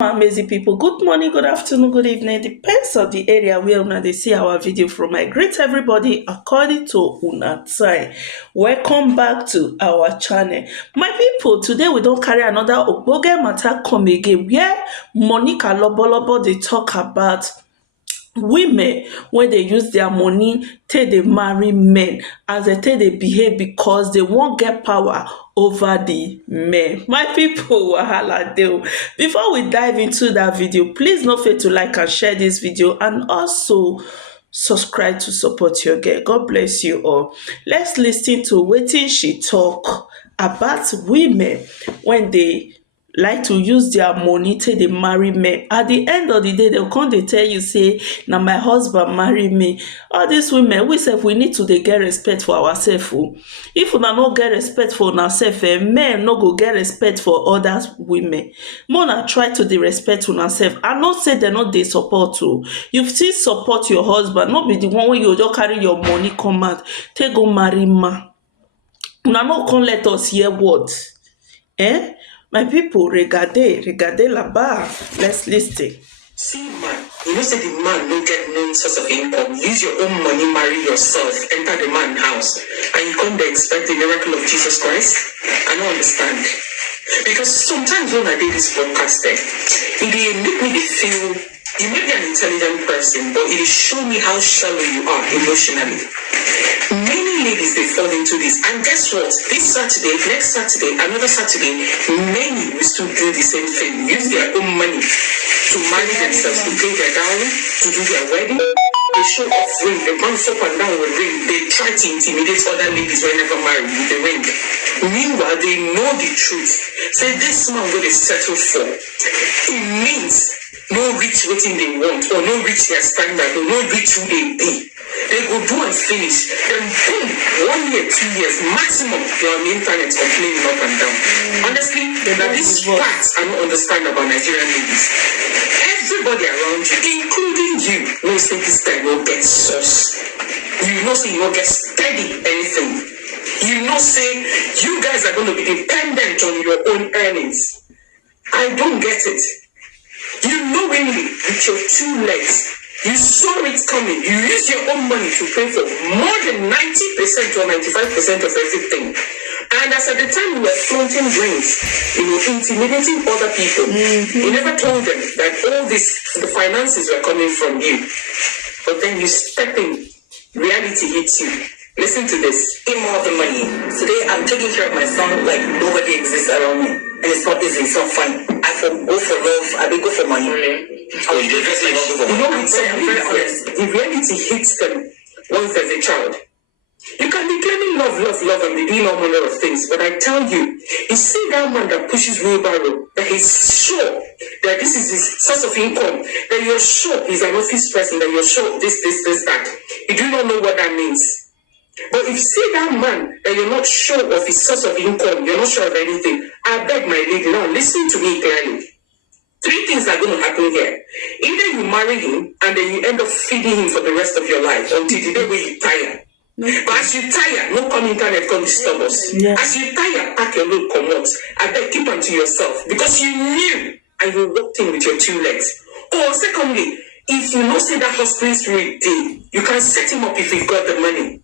Amazing people, good morning, good afternoon, good evening. Depends on the area where una they see our video from. I greet everybody according to una time. Welcome back to our channel. My people, today we don't carry another ogbonge matter come again where Monica Lobolobo they talk about women when they use their money take dey marry men as they take dey behave because they won't get power over the men. My people, wahala dey o. Before we dive into that video, please no forget to like and share this video and also subscribe to support your girl. God bless you all. Let's listen to wetin she talk about women when they like to use their money take dey marry men. At the end of the day, dem come dey tell you say na my husband marry me. All these women, we sef we need to dey get respect for ourselves o. If una no get respect for una sef, men no go get respect for other women. Make una try to dey respect una sef. I know say dem no dey support o. You still support your husband, no be the one wey you just carry your money come out take go marry man. Una no come let us hear word. My people, regardez là-bas. Let's listen. See, man, you know, say the man no get no source of income. Use your own money, marry yourself, enter the man house, and you come to expect the miracle of Jesus Christ? I don't understand. Because sometimes when I do this podcast, it make me feel you may be an intelligent person, but it show me how shallow you are emotionally. Many ladies they fall into this, and guess what? This Saturday, next Saturday, another Saturday, many will still do the same thing. Use their own money to marry themselves, to pay their dowry, to do their wedding. They show off ring, they bounce up and down with ring. They try to intimidate other ladies when never married with the ring. Meanwhile, they know the truth. Say this man what they settle for. It means no reach waiting they want, or no reach their standard, or no reach who they be. They go do and finish. Then boom, 1 year, 2 years, maximum, they're on the internet complaining up and down. Honestly, now these facts I don't understand about Nigerian ladies. Everybody around you, including you, knows that this guy will get sauce. You know, say you will get steady anything. You know, say you guys are going to be dependent on your own earnings. I don't get it. You know, when you with your 2 legs, you saw it coming. You use your own money to pay for more than 90% or 95% of everything. And as at the time you were flaunting rings, intimidating other people, you never told them that all the finances were coming from you. But then you step in, reality hits you. Listen to this. Give more of the money. Today I'm taking care of my son like nobody exists around me. And it's not easy, it's not fun. I go for love, I will go for money. I'm very honest. The reality hits them once there's a child. You can be claiming love, and be doing all manner of things, but I tell you, you see that man that pushes wheelbarrow, that he's sure that this is his source of income, that you're sure he's an office person, that you're sure this, that. You do not know what that means. But if you see that man that you're not sure of his source of income, you're not sure of anything, I beg my lady, now listen to me clearly. 3 things are going to happen here. Either you marry him and then you end up feeding him for the rest of your life until the day when you tire. But as you tire, no come internet come disturb us. Yeah. As you tire, pack your load, come out. I beg, keep on to yourself because you knew and you walked in with your 2 legs. Or secondly, if you know say that husband spirit day, you can set him up if you've got the money.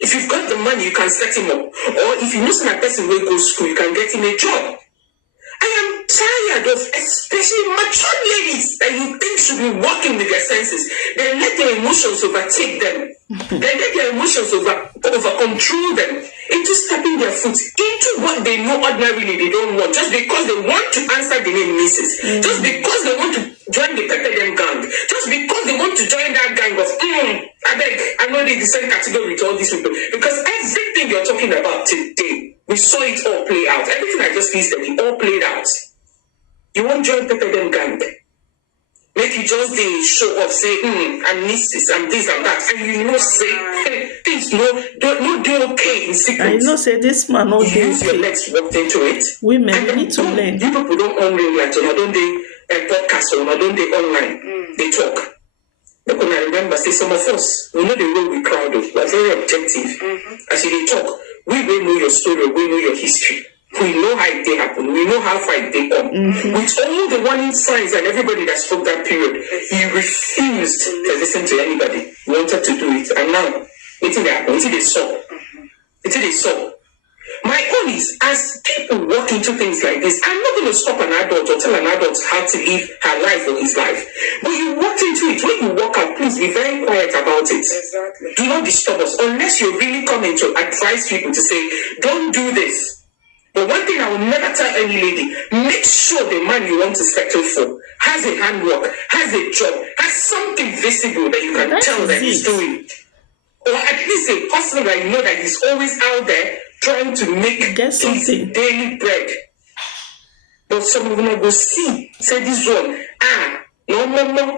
If you've got the money, you can set him up. Or if you know some person will go to school, you can get him a job. I am tired of especially mature ladies that you think should be working with their senses. They let their emotions overtake them. They let their emotions over control them into stepping their foot into what they know ordinarily they don't want. Just because they want to answer the name Mrs. Just because they want to join the Pepper Them gang. Just because they want to join that gang of, I beg, I know they the same category with all these people. Because everything you're talking about today, we saw it all play out. Everything I just listed, it all played out. You won't join Pepper Them gang. Make you just show off, say, and this and this and that. And you know, say, things don't do okay in secret. And you know, say, this man, no you use your legs walked into it. Women, we need to learn. You people don't own radio, or don't they podcast, or don't they online. They talk. Look, when I remember, say, some of us, we know the way we crowd, we're very objective. As they talk, we will know your story, we know your history. We know how it happened. We know how far it come. With all the warning signs and everybody that spoke that period, he refused to listen to anybody. He wanted to do it. And now, it's happened. It's they saw. My own is, as people walk into things like this, I'm not going to stop an adult or tell an adult how to live her life or his life. But you walked into it. When you walk out, please be very quiet about it. Exactly. Do not disturb us unless you're really coming to advise people to say, don't do this. But one thing I will never tell any lady, make sure the man you want to settle for has a handwork, has a job, has something visible that you can tell that he's doing. Or at least a person that you know that he's always out there trying to make his daily bread. But some of them go see, say this one, no,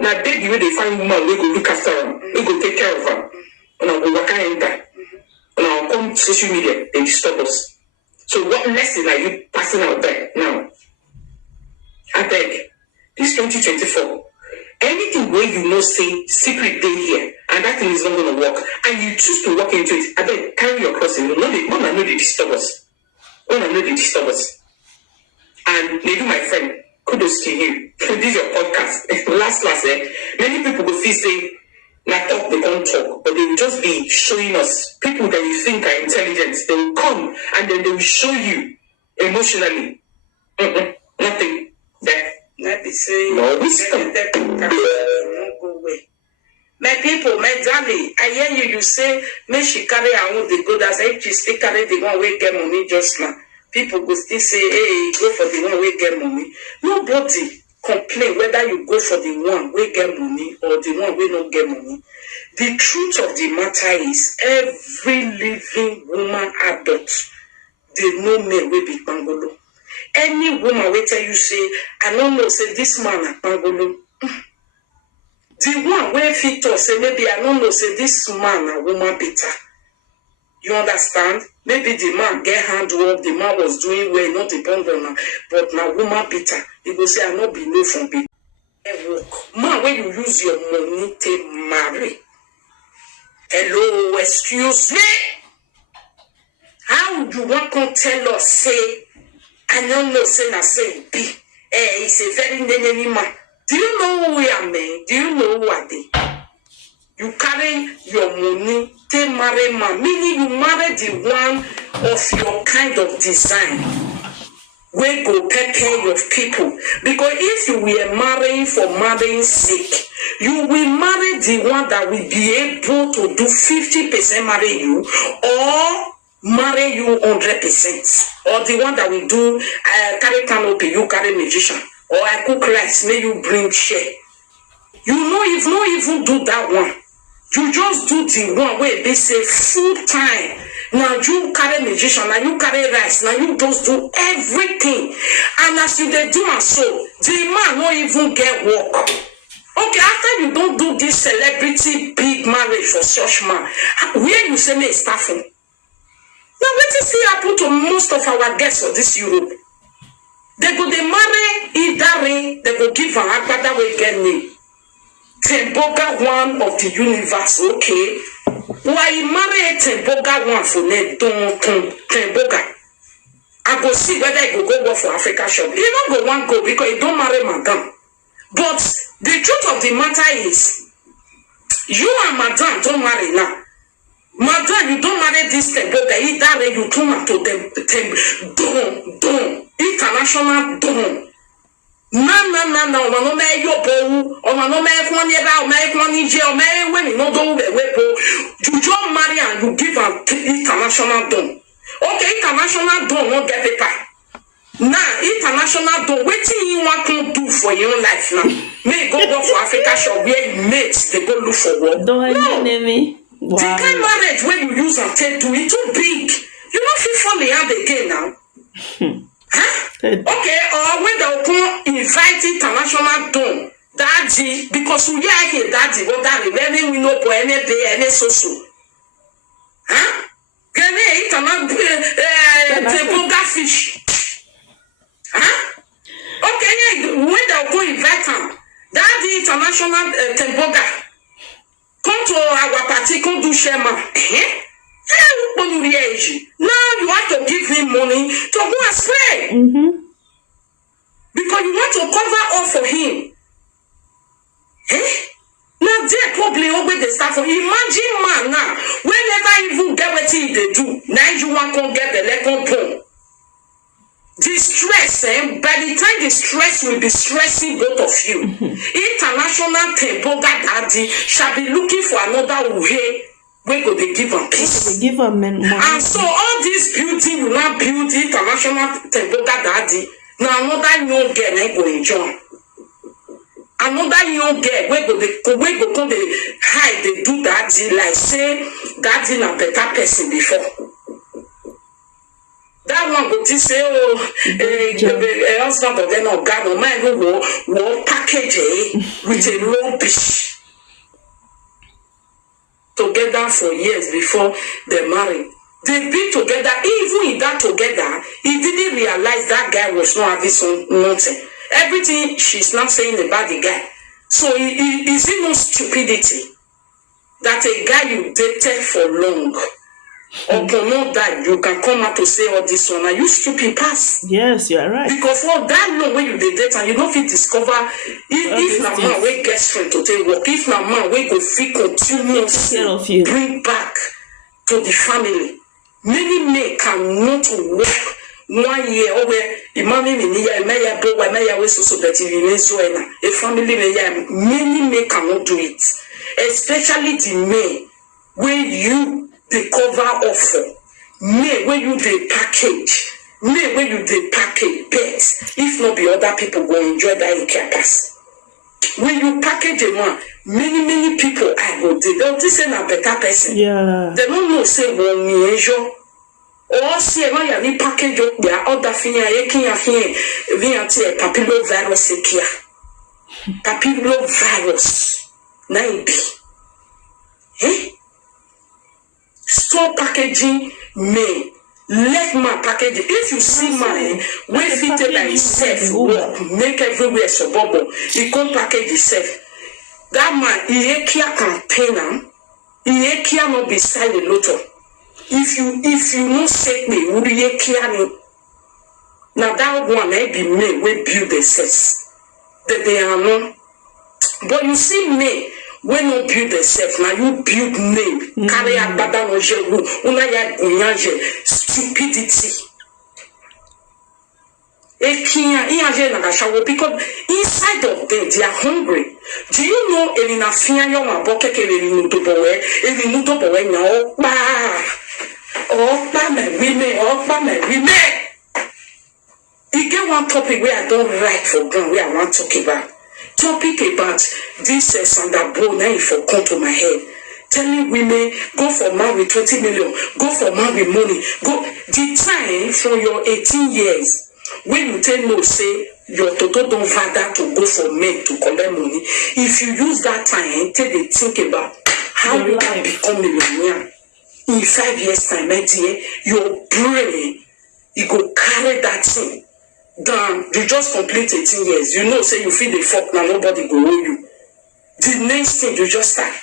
now baby where they find woman, we go look after her, we go take care of her. And I'll go work enter. And I'll come to social media, they disturb us. So what lesson are you passing out there now? I beg, this 2024, anything where you know say secret day here, and that thing is not going to work, and you choose to walk into it, I beg, carry your cross in. No, I know they disturb us. And maybe my friend, kudos to you. This is your podcast. last, many people will feel say, not talk, they don't talk, but they will just be showing us people that you think are intelligent. They will come and then they will show you emotionally. Nothing there. Let me say, no wisdom. Go away. My people, my darling, I hear you say, may she carry her own the good as if she still carry the one way get money just now. People go still say, hey, go for the one way get money. Nobody complain whether you go for the one we get money or the one we don't get money. The truth of the matter is every living woman adult, they know men will be pangolo. Any woman will tell you say, I don't know, say this man a pangolo. The one where fit us say maybe I don't know, say this man a woman bitter. You understand? Maybe the man get handwork, the man was doing well, not depend on her, but now woman bitter. He go say, I not be no from bitter. Man, when you use your money to marry. Hello, excuse me? How you want to tell us, say, I don't know, say, na say, be. He's a very nenny man. Do you know who we are, man? Do you know who are they? You carry your money to marry man, meaning you marry the one of your kind of design. We go take care of people. Because if you were marrying for marrying's sake, you will marry the one that will be able to do 50% marry you or marry you 100%. Or the one that will do carry canopy, you carry magician. Or I cook rice, may you bring share. You know, if not even do that one, you just do the one where they say full time. Now you carry magician, now you carry rice, now you just do everything. And as you they do and so, the man won't even get work. Okay, after you don't do this celebrity big marriage for such man, where you say me staffing? Now what is see happen to most of our guests of this Europe? They go they marry Iyore, they go give an agbada we get name. Temboga one of the universe, okay. Why marry a Temboga one for ne don't Temboga? I go see whether I go work for Africa shop. You don't go one go because you don't marry madam. But the truth of the matter is, you and madam don't marry now. Madam, you don't marry this Temboga. Iyore you turn to them don international don. No, no me yo bo, or no me kwani eba, me kwani je, or me when no do we bo. You just marry and you give an international don. Okay, international don no get paper. Now, international don, wetin you want to do for your life now? May go for Africa shop where you mates they go look for work. No. Wow. The kind marriage when you use and take to it too big. You don't feel funny out again now. Huh? Okay, or when they come invite international don, daddy, because we are here, daddy, what that remaining we know for any day, any social. Huh? Can they eat Temboga fish? Huh? Okay, when they go invite them, daddy, international Temboga, come to our party, come do share man. Now you have to give him money to go and spray. Because you want to cover up for him. Now they probably always they start for imagine man now. Whenever even get what they do, now you want to get the lecon pole. The stress, by the time the stress will be stressing both of you. International temple daddy shall be looking for another way where go they give them peace. Give them money. And so all this beauty will not build international temple daddy. Now another young girl ain't go enjoy. Another young girl where go come they hide they do daddy like say daddy na better person before. That one go to say, husband of them or God or man will package with a rubbish together for years before they married. They be together, even in that together, he didn't realize that guy was not having some nothing. Everything she's not saying about the guy. So is it no stupidity that a guy you dated for long? Or promote that you can come out to say all this one. Are you stupid pass? Yes, you are right. Because for that long when you date and you don't fit discover if na man wey get strength to take work, if na man wey go fit continuously bring back to the family. Many men cannot work 1 year or where imagine in year meya bo wa meya we so that a family many men cannot do it. Especially the men where you they cover offer, may when you they package, may when you they package bets, if not be other people go enjoy that in campus. When you package a one, many people I go they don't say a better person. Yeah. They don't know say well me enjoy. Or see when you need package up there, other thing iyeki via papillovirus here. Papillovirus 9B. Stop packaging men. Let man package it. If you see man when fitted by himself, make everywhere so bubble. He can't package himself. That man, iyeki campaigner, iyeki not beside the lotto. If you not say me, would iyeki now that one may be men will build themselves. That they are not. But you see me. When you build yourself, now you build name. Carry a bada no jeru. Una ya gunyanje stupidity. Ekinya iyaje na gashawo because inside of them they are hungry. Do you know elina fiya yo ma boke ke elinu dobowe nya opa me women. You get one topic where I don't write for ground where I want to talk about. Topic about this Sandra now for come to my head. Telling women, go for man with 20 million, go for man with money. Go the time from your 18 years when you tell no say your toto don't father to go for men to collect money. If you use that time, tell they think about how you can become a millionaire in 5 years time, my dear, your brain you go carry that thing. Damn, you just complete 18 years. You know, say you feel the fuck now, nobody go owe you. The next thing you just start.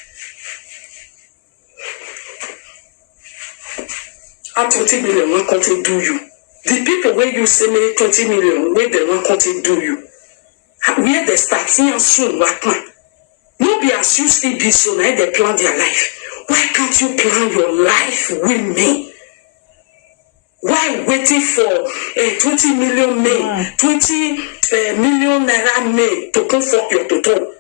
At 20 million, one country do you. The people where you say me 20 million, where they one country do you. Where they start seeing soon, what man? No be as you still be so now they plan their life. Why can't you plan your life with me? Why waiting for 20 million men, 20 million naira men to come for your toto?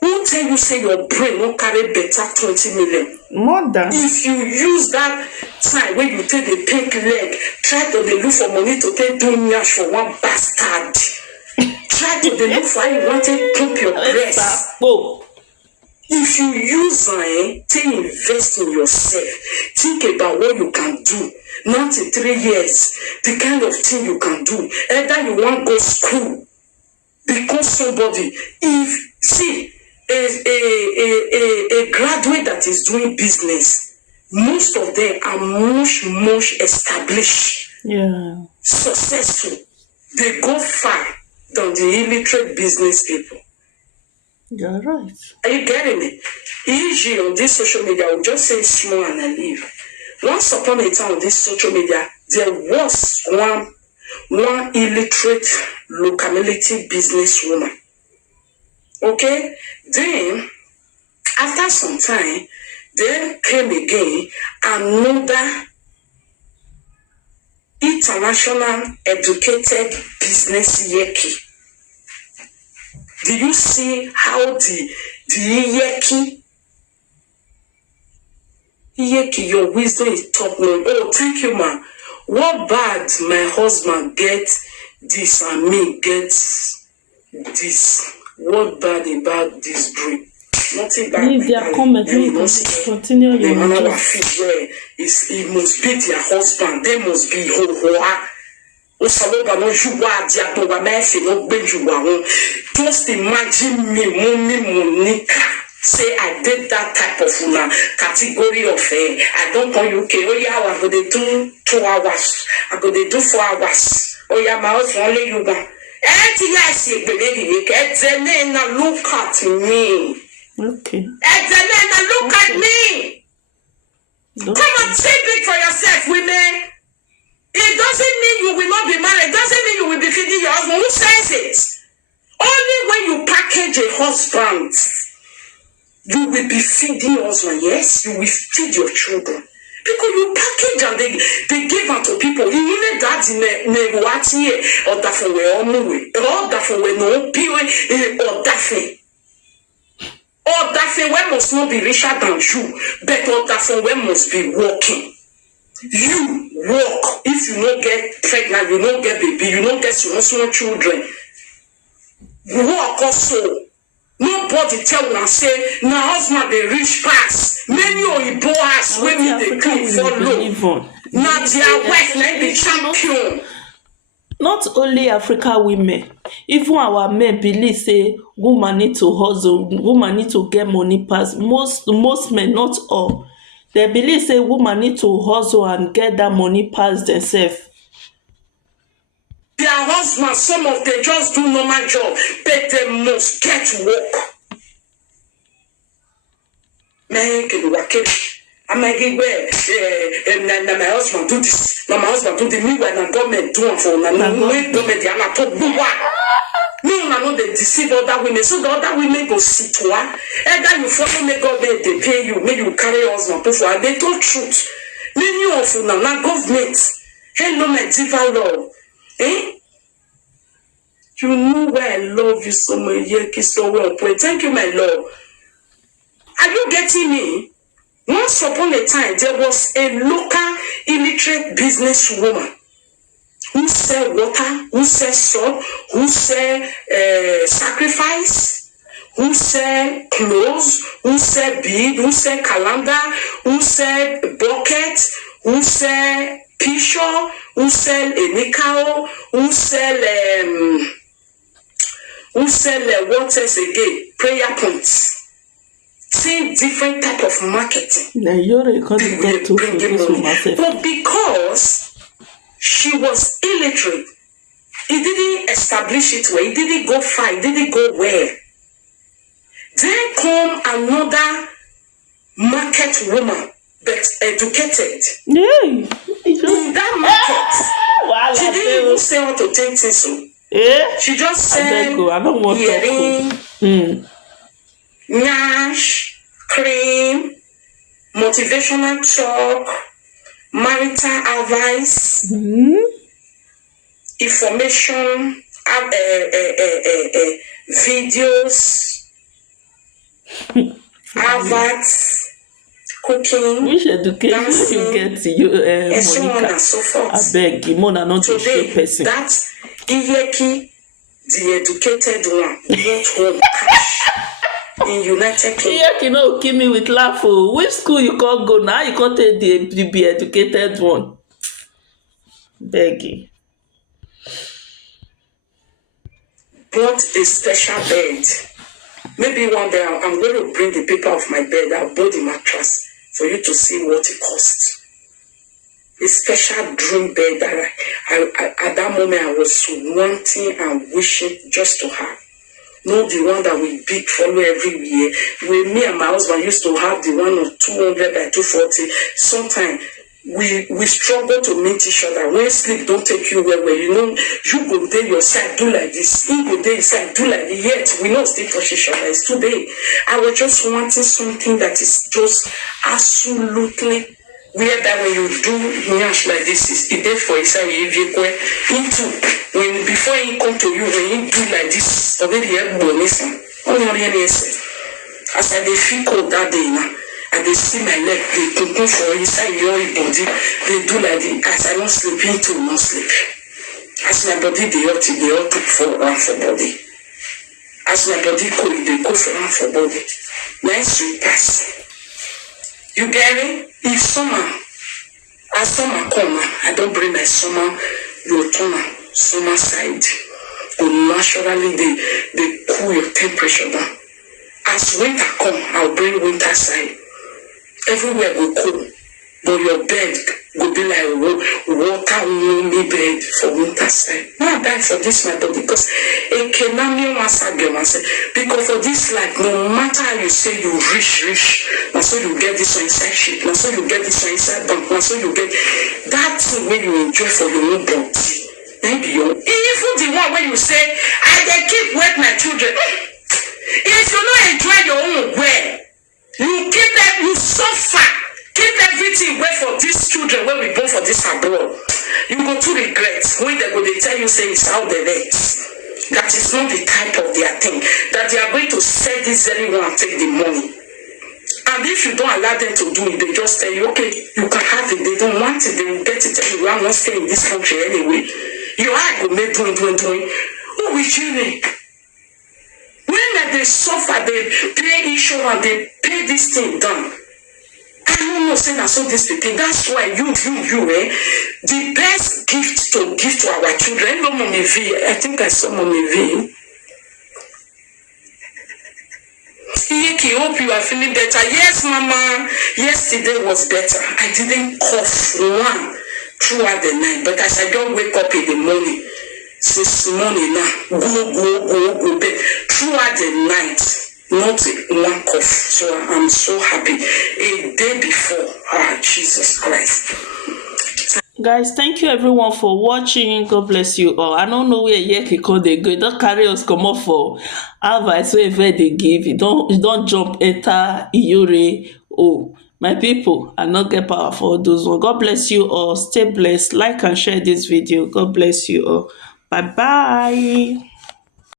Who tell you say your brain won't carry better 20 million? More than. If you use that time when you take the pink leg, try to look for money to take doing yash for one bastard. Try to look for how you want to pump your breast. If you use to invest in yourself, think about what you can do. Not in 3 years, the kind of thing you can do. Either you want to go school, become somebody. If see a graduate that is doing business, most of them are much established, successful. They go far than the illiterate business people. You're right. Are you getting me? Easy on this social media, I will just say small and I leave. Once upon a time on this social media, there was one illiterate locality businesswoman. Okay? Then, after some time, there came again another international educated business iyeki. Do you see how the iyeki, your wisdom is top notch. Oh, thank you, ma. What bad my husband gets this and me gets this? What bad about this dream? Nothing bad. Leave their comment. Continue your gist. It must be their husband. They must be just imagine me, Monica. Say I did that type of category of I don't want you. Okay, oh yeah, I go to do 2 hours. I go to do 4 hours. Oh yeah, my house only you want. Look at me. Okay. Look at me. Come and say it for yourself, women. It doesn't mean you will not be married. It doesn't mean you will be feeding your husband. Who says it? Only when you package a husband, you will be feeding your husband. Yes, you will feed your children. Because you package and they give out to people. You need that in a wati or that for we all move. Or that for we no pure or that thing. Or that thing we must not be richer than you. But or that for we must be working. You work. If you don't get pregnant, you don't get baby, you don't get small children. Work also. Nobody tell and say, now husband they rich pass. Many oyinbo has women they come follow. Now their wife like the champion. Not only African women, even our men believe say woman need to hustle, woman need to get money pass. Most men, not all. They believe say woman need to hustle and get that money pass themselves. Their husbands, some of them just do normal job, but they must get work. I'm like, my husband do this, my husband do the meanwhile, the government do it for no, no, they deceive other women. So the other women go sit to her. Either you follow me, government, they pay you, maybe you carry husband before, and they told truth. Many of you now government. Hello, my divine love. You know why I love you so much, iyeki, so well. Thank you, my love. Are you getting me? Once upon a time, there was a local illiterate businesswoman who sell water, who sell salt, who sell sacrifice, who sell clothes, who sell bead, who sell calendar, who sell bucket, who sell picture, who sell a nickel, who sell what else again? Prayer points. See different type of marketing. Iyore can't talk to this woman. But because she was illiterate, he didn't establish it well, he didn't go far, he didn't go well. Then come another market woman, but educated. Yeah. In that market, she didn't even say how to take things so. Yeah. She just said, I don't want earring, nash, cream, motivational talk, marital advice, information, videos, adverts, cooking, which education dancing, you get to you, and so on Monica? and so forth. I beg, more than not a Today, person. that iyeki, the educated one, wrote home cash in United Kingdom. Iyeki no kill me with laugh. Oh. Which school you can't go now? You can't take the be educated one. Begging. Bought a special bed. Maybe one day I'm going to bring the paper of my bed. I'll build the mattress for you to see what it costs. A special dream bed that I at that moment I was wanting and wishing just to have. Not the one that we big follow every year. With me and my husband used to have the one of 200 by 240. Sometimes we struggle to meet each other. When sleep don't take you where you know you go there your side do like this, he go there side do like this, yet we not still touch each other. It's today. I was just wanting something that is just absolutely where that when you do nyash like this is it there for inside into when before he come to you when you do like this already have bonus. Only as I dey feel cold that day now. And they see my leg, they cook for inside your body, they do like the as I don't sleep into no sleep. As my body they ought to for run for body. As my body cold, they go for run for body. Nice we pass. You get it? If as summer come, I don't bring my summer, your toner, summer side. Go naturally they cool your temperature down. As winter come, I'll bring winter side. Everywhere go cool, but your bed go be like water warmy bed for winter side. Now I die for this my body because because for this life, no matter how you say you rich, now so you get this one inside shit, now so you get this one inside bank, now so you get that thing when you enjoy for your own body. Maybe even the one when you say, I dey keep wet my children. If you not enjoy your own well, you keep them, you suffer, keep everything wait for these children when we born for this abroad. You go to regret when they go they tell you say it's how the legs. That is not the type of their thing. That they are going to sell this very one and take the money. And if you don't allow them to do it, they just tell you, okay, you can have it. They don't want it, they will get it everywhere. I won't stay in this country anyway. Your eye go make doing. Who will you? When they suffer, they pay insurance, they pay this thing down. I don't know, say that so this people. That's why the best gift to give to our children. No mommy V. I think I saw mommy V. Iyeki, hope you are feeling better. Yes, mama. Yesterday was better. I didn't cough one throughout the night, but as I don't wake up in the morning, since morning now, go bed throughout the night, not one cough. So I'm so happy. A day before, Jesus Christ. Guys, thank you everyone for watching. God bless you all. I don't know where iyeki code they go. Don't carry us come up for advice wherever they give. You don't jump enter Iyore. Oh, my people, I not get power for those one. God bless you all. Stay blessed. Like and share this video. God bless you all. Bye bye.